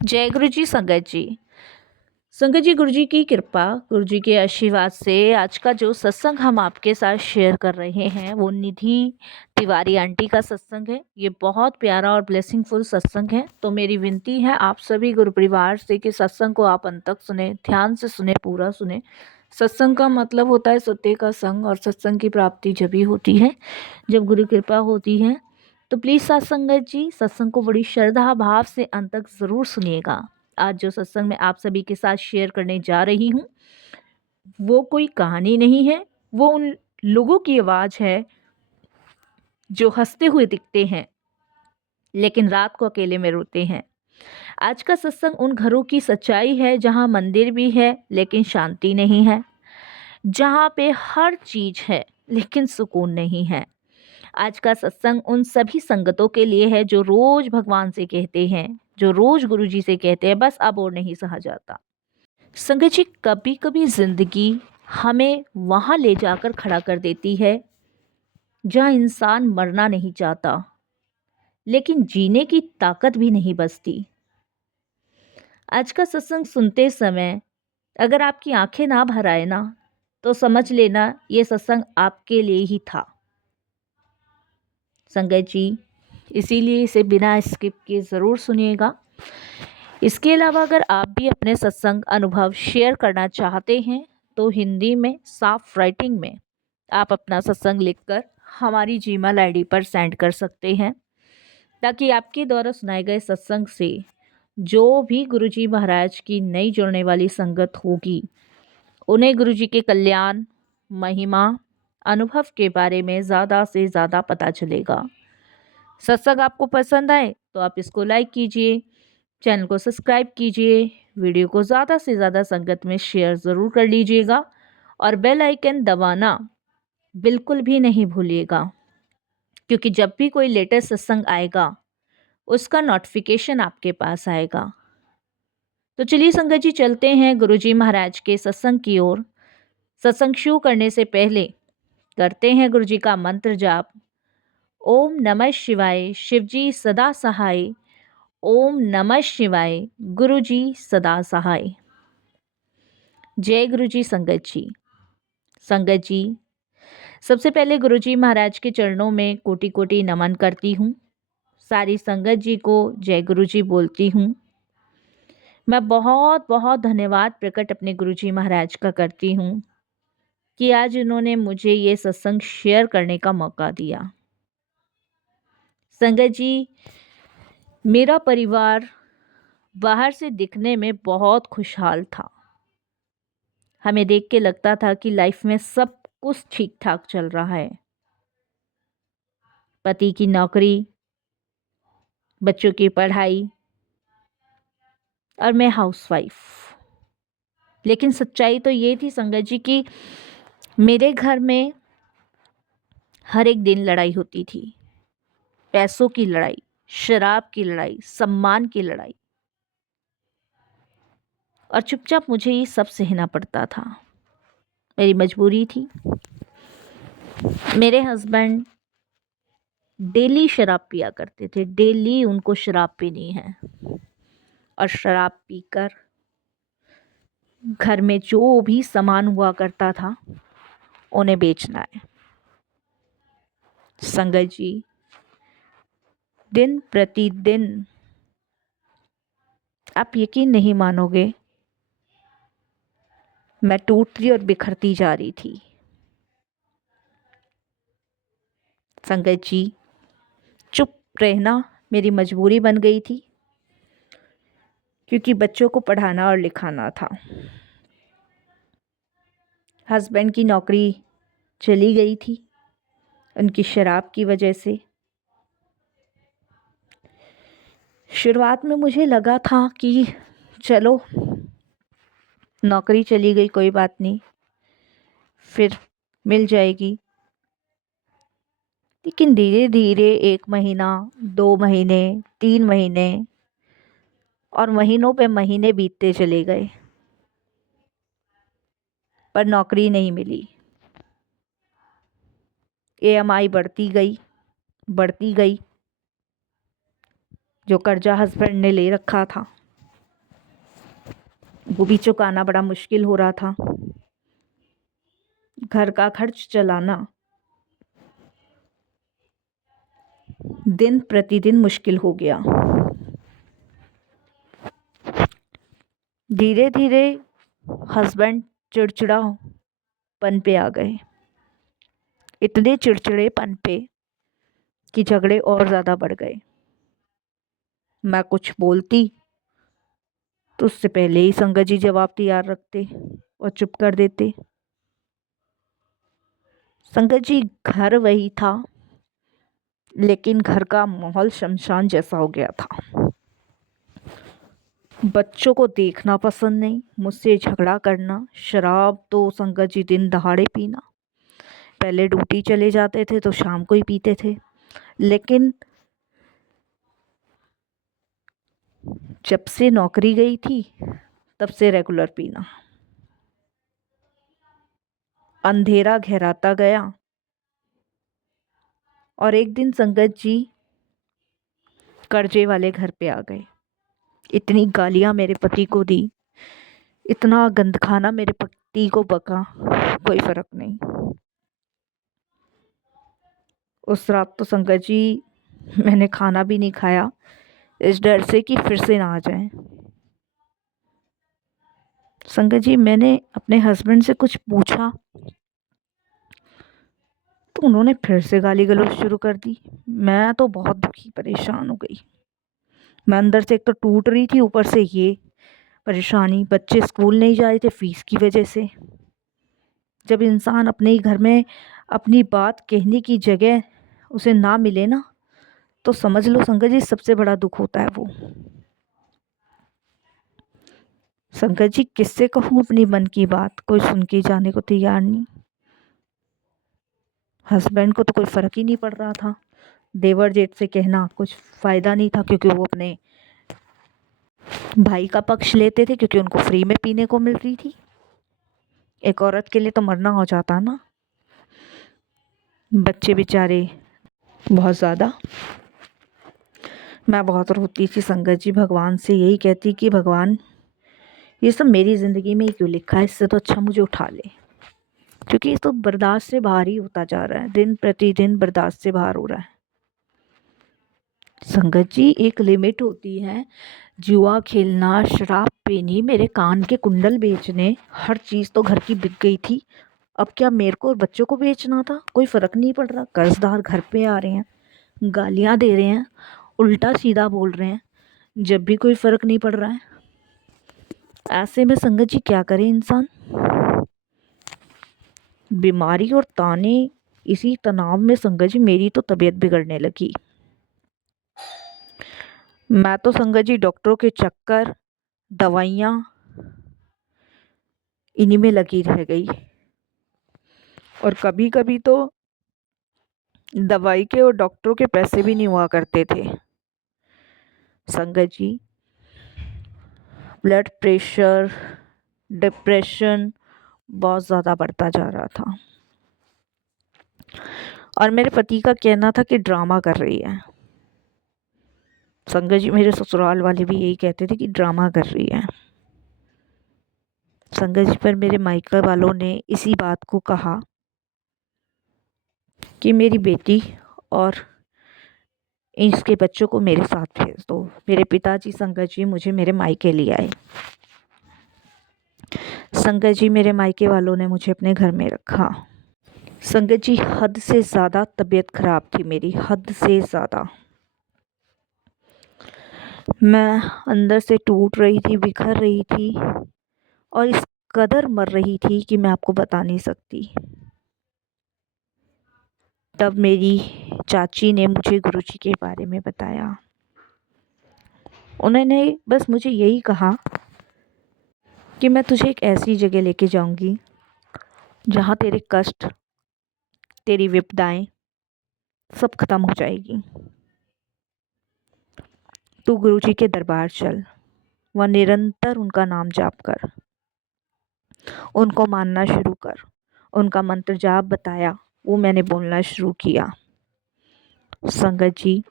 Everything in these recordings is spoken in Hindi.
जय गुरु जी संगत जी। संगत जी, गुरु जी की कृपा, गुरु जी के आशीर्वाद से आज का जो सत्संग हम आपके साथ शेयर कर रहे हैं वो निधि तिवारी आंटी का सत्संग है। ये बहुत प्यारा और ब्लेसिंगफुल सत्संग है। तो मेरी विनती है आप सभी गुरु परिवार से कि सत्संग को आप अंत तक सुने, ध्यान से सुने, पूरा सुने। सत्संग का मतलब होता है सत्य का संग, और सत्संग की प्राप्ति जब ही होती है जब गुरु कृपा होती है। तो प्लीज़ सत्संगत जी, सत्संग को बड़ी श्रद्धा भाव से अंत तक ज़रूर सुनिएगा। आज जो सत्संग मैं आप सभी के साथ शेयर करने जा रही हूँ वो कोई कहानी नहीं है, वो उन लोगों की आवाज़ है जो हंसते हुए दिखते हैं लेकिन रात को अकेले में रोते हैं। आज का सत्संग उन घरों की सच्चाई है जहाँ मंदिर भी है लेकिन शांति नहीं है, जहाँ पे हर चीज़ है लेकिन सुकून नहीं है। आज का सत्संग उन सभी संगतों के लिए है जो रोज भगवान से कहते हैं, जो रोज गुरु जी से कहते हैं बस अब और नहीं सहा जाता। संगत जी, कभी कभी जिंदगी हमें वहां ले जाकर खड़ा कर देती है जहां इंसान मरना नहीं चाहता लेकिन जीने की ताकत भी नहीं बचती। आज का सत्संग सुनते समय अगर आपकी आंखें ना भर आए ना तो समझ लेना ये सत्संग आपके लिए ही था। संगत जी, इसीलिए इसे बिना स्किप किए ज़रूर सुनिएगा। इसके अलावा अगर आप भी अपने सत्संग अनुभव शेयर करना चाहते हैं तो हिंदी में साफ राइटिंग में आप अपना सत्संग लिखकर हमारी जीमेल आईडी पर सेंड कर सकते हैं, ताकि आपके द्वारा सुनाए गए सत्संग से जो भी गुरुजी महाराज की नई जुड़ने वाली संगत होगी उन्हें गुरुजी के कल्याण, महिमा, अनुभव के बारे में ज़्यादा से ज़्यादा पता चलेगा। सत्संग आपको पसंद आए तो आप इसको लाइक कीजिए, चैनल को सब्सक्राइब कीजिए, वीडियो को ज़्यादा से ज़्यादा संगत में शेयर ज़रूर कर लीजिएगा और बेल आइकन दबाना बिल्कुल भी नहीं भूलिएगा, क्योंकि जब भी कोई लेटेस्ट सत्संग आएगा उसका नोटिफिकेशन आपके पास आएगा। तो चलिए संगत जी, चलते हैं गुरुजी महाराज के सत्संग की ओर। सत्संग शुरू करने से पहले करते हैं गुरुजी का मंत्र जाप। ओम नमः शिवाय, शिवजी सदा सहाय। ओम नमः शिवाय, गुरुजी सदा सहाय। जय गुरुजी संगत जी। संगत जी, सबसे पहले गुरुजी महाराज के चरणों में कोटि कोटि नमन करती हूँ। सारी संगत जी को जय गुरुजी बोलती हूँ। मैं बहुत बहुत धन्यवाद प्रकट अपने गुरुजी महाराज का करती हूँ कि आज उन्होंने मुझे ये सत्संग शेयर करने का मौका दिया। संगत जी, मेरा परिवार बाहर से दिखने में बहुत खुशहाल था। हमें देख के लगता था कि लाइफ में सब कुछ ठीक ठाक चल रहा है। पति की नौकरी, बच्चों की पढ़ाई और मैं हाउसवाइफ। लेकिन सच्चाई तो ये थी संगत जी कि मेरे घर में हर एक दिन लड़ाई होती थी। पैसों की लड़ाई, शराब की लड़ाई, सम्मान की लड़ाई, और चुपचाप मुझे ये सब सहना पड़ता था। मेरी मजबूरी थी। मेरे हस्बैंड डेली शराब पिया करते थे, डेली उनको शराब पीनी है, और शराब पीकर घर में जो भी सामान हुआ करता था उन्हें बेचना है। संगत जी, दिन प्रतिदिन आप यकीन नहीं मानोगे, मैं टूटती और बिखरती जा रही थी। संगत जी, चुप रहना मेरी मजबूरी बन गई थी, क्योंकि बच्चों को पढ़ाना और लिखाना था। हस्बैंड की नौकरी चली गई थी उनकी शराब की वजह से। शुरुआत में मुझे लगा था कि चलो नौकरी चली गई, कोई बात नहीं, फिर मिल जाएगी। लेकिन धीरे धीरे 1 महीना, 2 महीने, 3 महीने और महीनों पे महीने बीतते चले गए, पर नौकरी नहीं मिली। EMI बढ़ती गई, बढ़ती गई, जो कर्जा हस्बैंड ने ले रखा था वो भी चुकाना बड़ा मुश्किल हो रहा था। घर का खर्च चलाना दिन प्रतिदिन मुश्किल हो गया। धीरे धीरे हस्बैंड चिड़चिड़ापन पे आ गए, इतने चिड़चिड़ेपन पे कि झगड़े और ज़्यादा बढ़ गए। मैं कुछ बोलती तो उससे पहले ही संगत जी जवाब तैयार रखते और चुप कर देते। संगत जी घर वही था, लेकिन घर का माहौल शमशान जैसा हो गया था। बच्चों को देखना पसंद नहीं, मुझसे झगड़ा करना, शराब तो संगत जी दिन दहाड़े पीना। पहले ड्यूटी चले जाते थे तो शाम को ही पीते थे, लेकिन जब से नौकरी गई थी तब से रेगुलर पीना। अंधेरा गहराता गया और एक दिन संगत जी कर्जे वाले घर पे आ गए। इतनी गालियां मेरे पति को दी, इतना गंद खाना मेरे पति को बका, कोई फर्क नहीं। उस रात तो संगत जी मैंने खाना भी नहीं खाया, इस डर से कि फिर से ना आ जाए। संगत जी मैंने अपने हस्बैंड से कुछ पूछा तो उन्होंने फिर से गाली गलौज शुरू कर दी। मैं तो बहुत दुखी परेशान हो गई। मैं अंदर से एक तो टूट रही थी, ऊपर से ये परेशानी, बच्चे स्कूल नहीं जा रहे थे फीस की वजह से। जब इंसान अपने ही घर में अपनी बात कहने की जगह उसे ना मिले ना, तो समझ लो संगत जी सबसे बड़ा दुख होता है वो। संगत जी किससे कहूँ अपनी मन की बात, कोई सुन के जाने को तैयार नहीं। हस्बैंड को तो कोई फर्क ही नहीं पड़ रहा था, देवर जेठ से कहना कुछ फ़ायदा नहीं था, क्योंकि वो अपने भाई का पक्ष लेते थे, क्योंकि उनको फ्री में पीने को मिल रही थी। एक औरत के लिए तो मरना हो जाता ना। बच्चे बेचारे बहुत ज़्यादा। मैं बहुत रोती थी संगत जी, भगवान से यही कहती कि भगवान ये सब मेरी ज़िंदगी में ही क्यों लिखा है, इससे तो अच्छा मुझे उठा ले, क्योंकि ये तो बर्दाश्त से बाहर ही होता जा रहा है, दिन प्रतिदिन बर्दाश्त से बाहर हो रहा है। संगत जी एक लिमिट होती है, जुआ खेलना, शराब पीनी, मेरे कान के कुंडल बेचने, हर चीज़ तो घर की बिक गई थी। अब क्या मेरे को और बच्चों को बेचना था? कोई फ़र्क नहीं पड़ रहा। कर्जदार घर पे आ रहे हैं, गालियाँ दे रहे हैं, उल्टा सीधा बोल रहे हैं, जब भी कोई फ़र्क नहीं पड़ रहा है। ऐसे में संगत जी क्या करे इंसान? बीमारी और ताने, इसी तनाव में संगत जी मेरी तो तबीयत बिगड़ने लगी। मैं तो संगत जी डॉक्टरों के चक्कर, दवाइयाँ, इन्हीं में लगी रह गई। और कभी कभी तो दवाई के और डॉक्टरों के पैसे भी नहीं हुआ करते थे। संगत जी ब्लड प्रेशर, डिप्रेशन बहुत ज़्यादा बढ़ता जा रहा था। और मेरे पति का कहना था कि ड्रामा कर रही है। संगत जी मेरे ससुराल वाले भी यही कहते थे कि ड्रामा कर रही है। संगत जी पर मेरे मायका वालों ने इसी बात को कहा कि मेरी बेटी और इसके बच्चों को मेरे साथ भेज दो। मेरे पिताजी संगत जी मुझे मेरे मायके ले आए। संगत जी मेरे मायके वालों ने मुझे अपने घर में रखा। संगत जी हद से ज़्यादा तबीयत खराब थी मेरी, हद से ज़्यादा। मैं अंदर से टूट रही थी, बिखर रही थी और इस कदर मर रही थी कि मैं आपको बता नहीं सकती। तब मेरी चाची ने मुझे गुरुजी के बारे में बताया। उन्होंने बस मुझे यही कहा कि मैं तुझे एक ऐसी जगह लेके जाऊंगी जहाँ तेरे कष्ट, तेरी विपदाएं सब खत्म हो जाएगी। तू गुरुजी के दरबार चल, वह निरंतर उनका नाम जाप कर, उनको मानना शुरू कर। उनका मंत्र जाप बताया, वो मैंने बोलना शुरू किया। संगत जी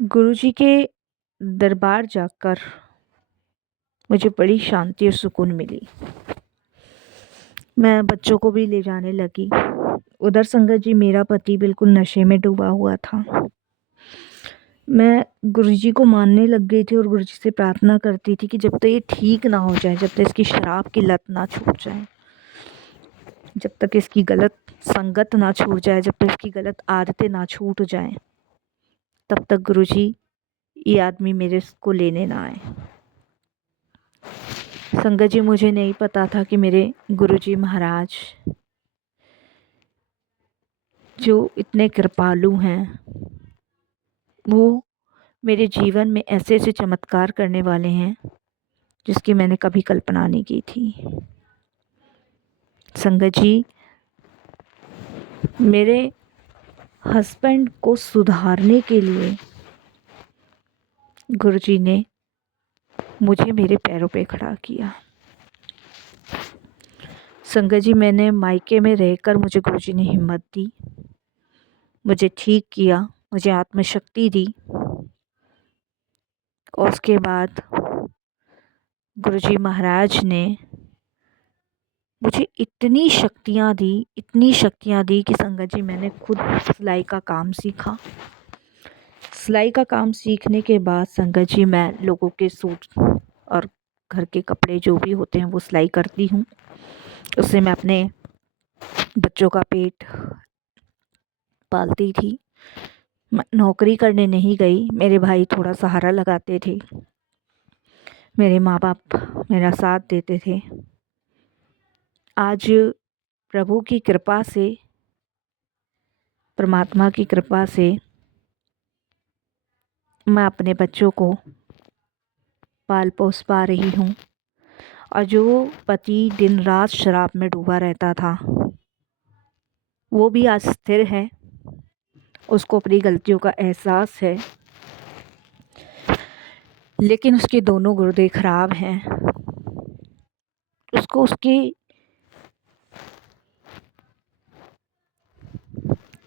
गुरुजी के दरबार जाकर मुझे बड़ी शांति और सुकून मिली। मैं बच्चों को भी ले जाने लगी। उधर संगत जी मेरा पति बिल्कुल नशे में डूबा हुआ था। मैं गुरुजी को मानने लग गई थी और गुरुजी से प्रार्थना करती थी कि जब तक ये ठीक ना हो जाए, जब तक इसकी शराब की लत ना छूट जाए, जब तक इसकी गलत संगत ना छूट जाए, जब तक इसकी गलत आदतें ना छूट जाएं, तब तक गुरुजी ये आदमी मेरे को लेने ना आए। संगत जी, मुझे नहीं पता था कि मेरे गुरुजी महाराज जो इतने कृपालु हैं, वो मेरे जीवन में ऐसे ऐसे चमत्कार करने वाले हैं जिसकी मैंने कभी कल्पना नहीं की थी। संगत जी, मेरे हस्बैंड को सुधारने के लिए गुरुजी ने मुझे मेरे पैरों पे खड़ा किया। संगत जी, मैंने मायके में रहकर मुझे गुरुजी ने हिम्मत दी, मुझे ठीक किया, मुझे आत्मशक्ति दी। और उसके बाद गुरुजी महाराज ने मुझे इतनी शक्तियाँ दी कि संगत जी मैंने खुद सिलाई का काम सीखा। सिलाई का काम सीखने के बाद संगत जी मैं लोगों के सूट और घर के कपड़े जो भी होते हैं वो सिलाई करती हूँ। उससे मैं अपने बच्चों का पेट पालती थी। मैं नौकरी करने नहीं गई, मेरे भाई थोड़ा सहारा लगाते थे, मेरे माँ बाप मेरा साथ देते थे। आज प्रभु की कृपा से, परमात्मा की कृपा से मैं अपने बच्चों को पाल पोस पा रही हूँ। और जो पति दिन रात शराब में डूबा रहता था वो भी आज स्थिर है, उसको अपनी गलतियों का एहसास है, लेकिन उसके दोनों गुर्दे खराब हैं। उसको उसके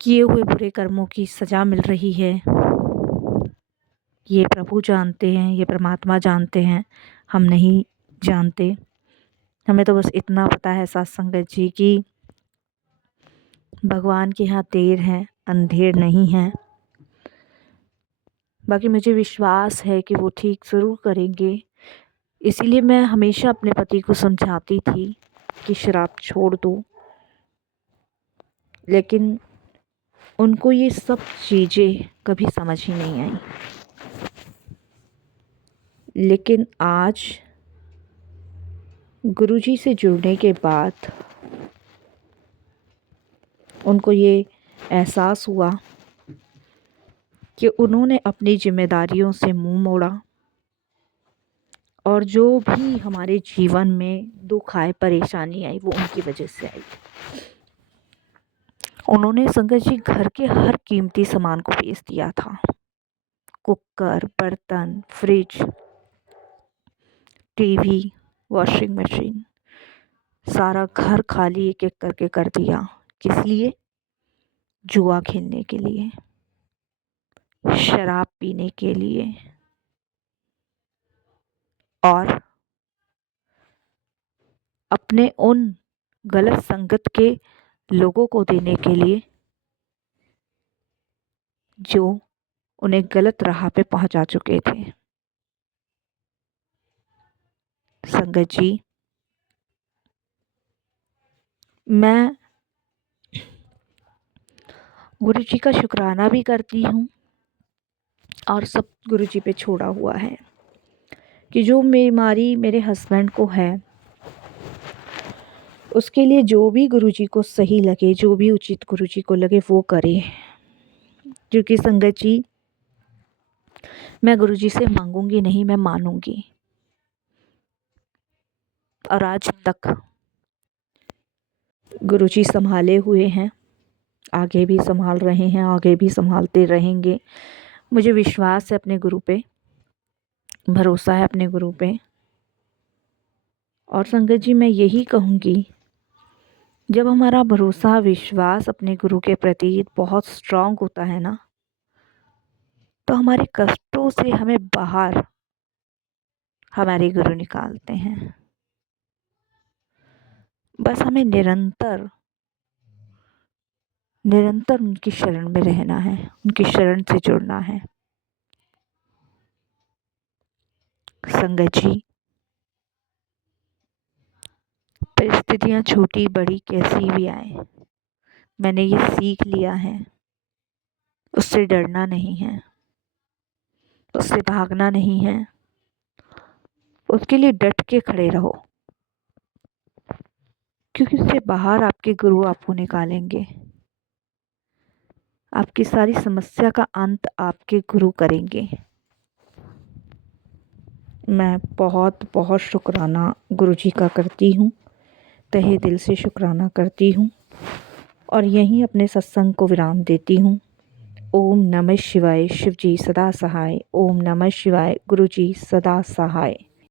किए हुए बुरे कर्मों की सज़ा मिल रही है। ये प्रभु जानते हैं, ये परमात्मा जानते हैं, हम नहीं जानते। हमें तो बस इतना पता है सत्संगत जी कि भगवान के यहाँ देर है अंधेर नहीं है। बाकी मुझे विश्वास है कि वो ठीक ज़रूर करेंगे। इसीलिए मैं हमेशा अपने पति को समझाती थी कि शराब छोड़ दो, लेकिन उनको ये सब चीज़ें कभी समझ ही नहीं आई। लेकिन आज गुरुजी से जुड़ने के बाद उनको ये एहसास हुआ कि उन्होंने अपनी जिम्मेदारियों से मुंह मोड़ा और जो भी हमारे जीवन में दुख आए, परेशानी आई, वो उनकी वजह से आई। उन्होंने संगत जी घर के हर कीमती सामान को बेच दिया था। कुकर, बर्तन, फ्रिज, टीवी, वॉशिंग मशीन, सारा घर खाली एक एक करके कर दिया। किस लिए? जुआ खेलने के लिए, शराब पीने के लिए और अपने उन गलत संगत के लोगों को देने के लिए जो उन्हें गलत राह पे पहुंचा चुके थे। संगत जी, मैं गुरु जी का शुक्राना भी करती हूँ और सब गुरु जी पे छोड़ा हुआ है कि जो बीमारी मेरे हस्बैंड को है उसके लिए जो भी गुरु जी को सही लगे, जो भी उचित गुरु जी को लगे वो करे। क्योंकि संगत जी, मैं गुरु जी से मांगूंगी नहीं, मैं मानूंगी। और आज तक गुरु जी संभाले हुए हैं, आगे भी संभाल रहे हैं, आगे भी संभालते रहेंगे। मुझे विश्वास है अपने गुरु पे, भरोसा है अपने गुरु पे। और संगत जी, मैं यही कहूँगी, जब हमारा भरोसा विश्वास अपने गुरु के प्रति बहुत स्ट्रांग होता है ना, तो हमारे कष्टों से हमें बाहर हमारे गुरु निकालते हैं। बस हमें निरंतर निरंतर उनकी शरण में रहना है, उनकी शरण से जुड़ना है। संगत जी, परिस्थितियां छोटी बड़ी कैसी भी आए, मैंने ये सीख लिया है, उससे डरना नहीं है, उससे भागना नहीं है, उसके लिए डट के खड़े रहो, क्योंकि उससे बाहर आपके गुरु आपको निकालेंगे। आपकी सारी समस्या का अंत आपके गुरु करेंगे। मैं बहुत बहुत शुक्राना गुरुजी का करती हूँ, तहे दिल से शुक्राना करती हूँ और यहीं अपने सत्संग को विराम देती हूँ। ओम नमः शिवाय। शिवजी सदा सहाय। ओम नमः शिवाय। गुरुजी सदा सहाय।